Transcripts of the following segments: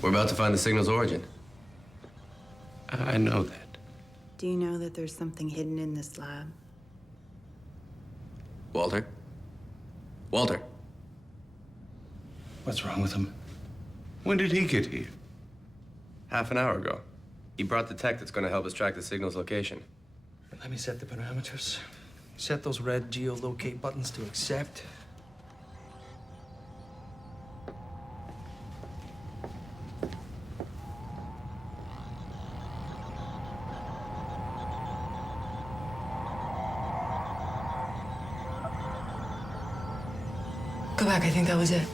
We're about to find the signal's origin. I know that. Do you know that there's something hidden in this lab? Walter? Walter? What's wrong with him? When did he get here? Half an hour ago. He brought the tech that's going to help us track the signal's location. Let me set the parameters. Set those red geolocate buttons to accept. Go back, I think that was it.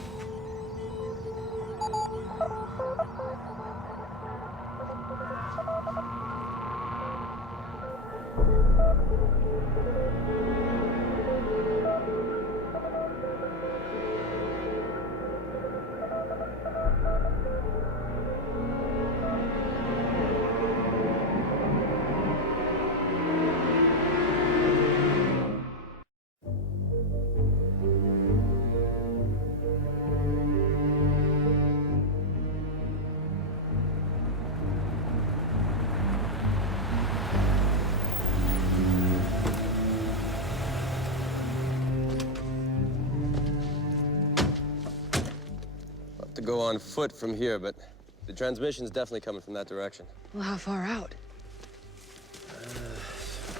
To go on foot from here, but the transmission's definitely coming from that direction. Well, how far out?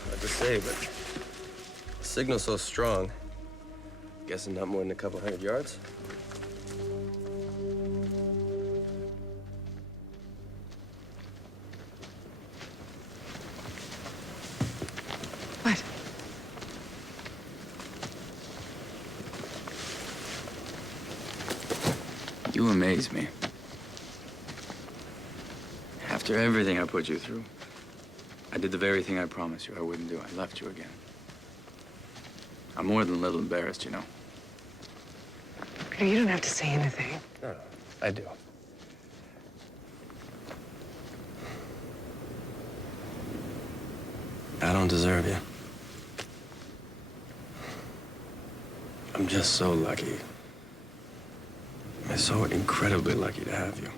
Hard to say, but the signal's so strong. Guessing not more than a couple 100 yards. What? You amaze me. After everything I put you through, I did the very thing I promised you I wouldn't do. I left you again. I'm more than a little embarrassed, you know. Peter, you don't have to say anything. No, I do. I don't deserve you. I'm just so lucky. I'm so incredibly lucky to have you.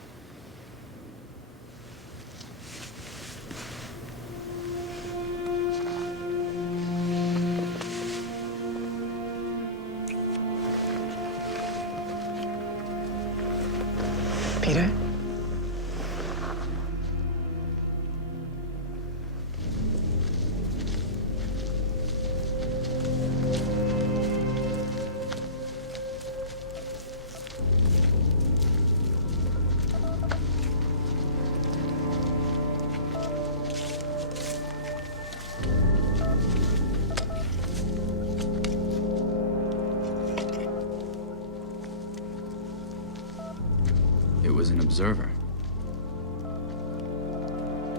Peter? It was an observer.